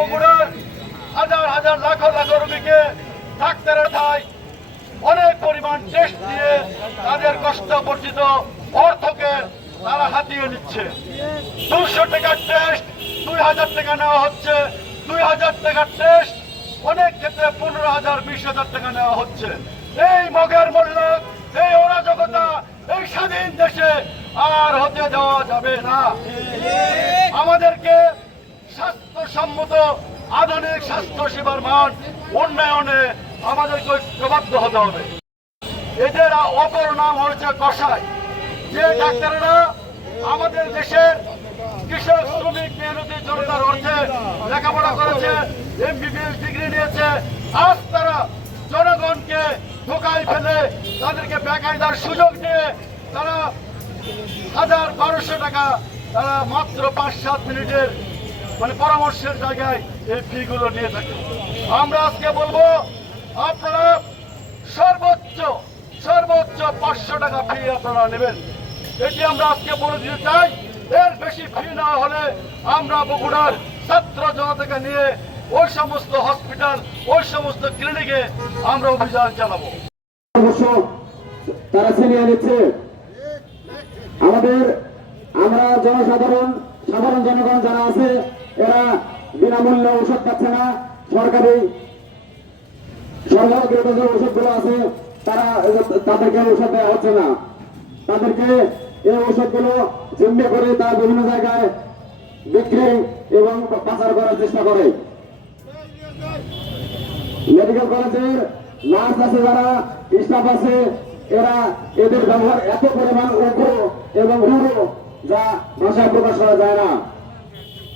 বগুড়ার হাজার হাজার লাখ লাখ রোগীকে ডাক্তারের ঠাই অনেক পরিমাণ টেস্ট দিয়ে তাদের কষ্ট বর্জিত অর্থকে তারা হাতিয়ে নিচ্ছে। 200 টাকার টেস্ট 2000 টাকা নেওয়া হচ্ছে, 2000 টাকার টেস্ট অনেক ক্ষেত্রে 15,000 20,000 টাকা নেওয়া হচ্ছে। এই মগের মূল্য, এই অরাজকতা এই স্বাধীন দেশে আর হতে দেওয়া যাবে না। আমাদেরকে স্বাস্থ্যসম্মত আধুনিক স্বাস্থ্য সেবার মান উন্নয়নে আমাদেরকে ঐক্যবদ্ধ হতে হবে। এদের অপর নাম হচ্ছে কসাই। যে ডাক্তাররা আমাদের দেশের কৃষক শ্রমিক মেহনতি জনতার অর্থে লেখাপড়া করেছে, MBBS ডিগ্রি নিয়েছে, আজ তারা জনগণকে ঢোকায় ফেলে তাদেরকে বেকায়দার সুযোগ দিয়ে তারা 1000-1200 টাকা তারা মাত্র 5-7 মিনিটের পরামর্শের জায়গায় এই ফিগুলো নিয়ে থাকে। আমরা আজকে বলবো আপনারা সর্বোচ্চ 500 টাকা ফি আপনারা নেবেন, এটি আমরা আজকে বলে দিতে চাই। এর বেশি ফি না হলে আমরা বগুড়ার ছাত্র জনতাকে নিয়ে ওই সমস্ত হসপিটাল ওই সমস্ত ক্লিনিকে আমরা অভিযান চালাবো। অবশ্য তারা ছিনিয়ে নিচ্ছে আমাদের, আমরা সাধারণ জনগণ যারা আছে এরা বিনামূল্যে ঔষধ পাচ্ছে না। সরকারি সরকারকৃত যে ঔষধগুলো আছে তাদেরকে ঔষধ দেওয়া হচ্ছে না। তাদেরকে এই ঔষধগুলো জিম্মি করে তার বিভিন্ন জায়গায় বিক্রি এবং পাচার করার চেষ্টা করে। মেডিকেল কলেজের নার্স আছে, যারা স্টাফ আছে, এদের ব্যবহার এত পরিমাণ উগ্র এবং রূঢ় যা ভাষায় প্রকাশ করা যায় না।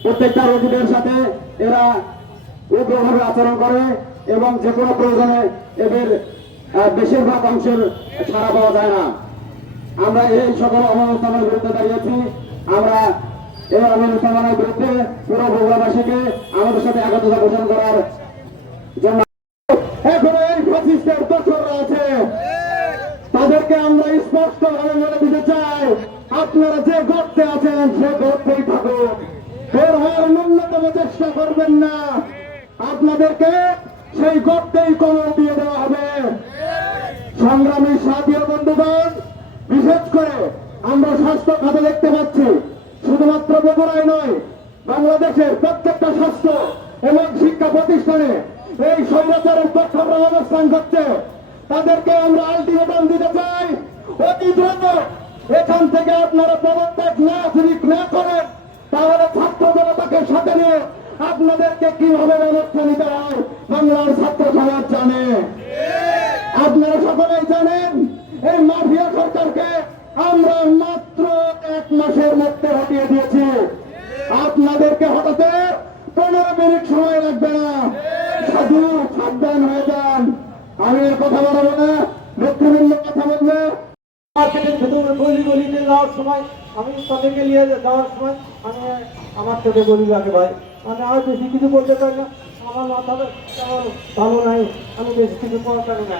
প্রত্যেকটা রোগীদের সাথে এরা উগ্রভাবে আচরণ করে এবং যে কোনো প্রয়োজনে এদের বেশিরভাগ অংশের ছাড়া পাওয়া যায় না। আমরা এই সকল অবস্থানের বিরুদ্ধে দাঁড়িয়েছি। আমরা এই অবস্থানের বিরুদ্ধে পুরো বগুড়াবাসীকে আমাদের সাথে একত্রতা পোষণ করার জন্য এখন এই ফ্যাসিস্টের দোসররা আছে, তাদেরকে আমরা স্পষ্টভাবে বলে দিতে চাই, আপনারা যে গর্তে আছেন সে গর্তেই থাকুন, বের হওয়ার ন্যূনতম চেষ্টা করবেন না। আপনাদেরকে সেই গর্তেই কবর দিয়ে দেওয়া হবে। সংগ্রামী সাথী বন্ধুগণ, বিশেষ করে আমরা স্বাস্থ্য খাতে দেখতে পাচ্ছি শুধুমাত্র বগুড়ায় নয়, বাংলাদেশের প্রত্যেকটা স্বাস্থ্য এবং শিক্ষা প্রতিষ্ঠানে এই স্বৈরাচারের দোসররা অবস্থান করছে। তাদেরকে আমরা আলটিমেটাম দিতে চাই, অতি দ্রুত এখান থেকে আপনারা পদত্যাগ না করেন, তাহলে ছাত্র জনতাকে সাথে নিয়ে আপনাদেরকে কিভাবে ব্যবস্থা নিতে হয় বাংলার ছাত্র সমাজ জানে। আপনারা সকলেই জানেন এই মাফিয়া সরকারকে আমরা মাত্র 1 মাসের মধ্যে হটিয়ে দিয়েছি। আপনাদেরকে হটাতে 15 মিনিট সময় লাগবে না, শুধু সাবধান হয়ে যান। আমি এর কথা বলবো না, নেতৃবৃন্দ কথা বলবে। মার্কেটের ভেতরে গলিতে যাওয়ার সময় আমি তাদেরকে নিয়ে যাওয়ার সময় আমার চোখে গলি লাগে ভাই, আর বেশি কিছু বলতে পারি না। আমার মাথা ভালো নাই, আমি বেশি কিছু করতে পারি না।